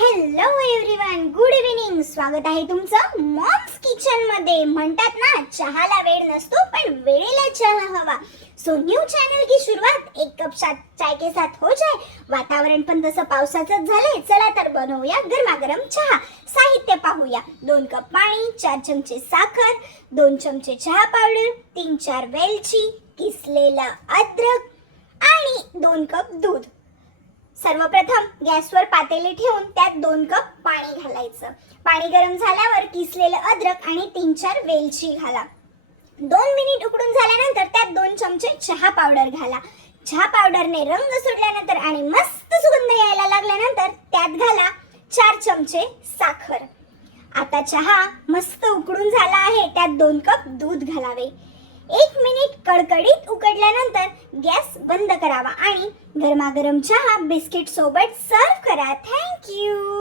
Hello everyone, good evening. स्वागत आहे तुमचं मॉम्स किचन मध्ये. म्हणतात ना, चहाला वेळ नसतो पण वेळेला चहा हवा. सो न्यू चॅनल की शुरुआत एक कप चाय के साथ हो जाए. वातावरण पण तसं पावसाचंच झालंय. चला तर बनवूया गरमागरम चहा. साहित्य पाहूया. 2 कप पाणी, 4 चमचे साखर, 2 चमचे चहा पावडर, 3-4 वेलची, किसलेला अद्रक आणि 2 कप दूध. सर्वप्रथम गॅसवर पातेले ठेवून त्यात 2 कप पाणी घालायचं. पाणी गरम झाल्यावर किसलेलं अद्रक आणि 3-4 वेलची घाला. 2 मिनिट उकडून झाल्यानंतर त्यात 2 चमचे चहा पावडर घाला. चहा पावडरने रंग सुटल्यानंतर आणि मस्त सुगंध यायला लागल्यानंतर त्यात घाला 4 चमचे साखर. आता चहा मस्त उकडून झाला आहे. त्यात 2 कप दूध घालावे. 1 मिनिट कडकडीत उकडल्यानंतर गॅस बंद करावा आणि गरमागरम चहा बिस्किट सोबत सर्व करा. Thank you.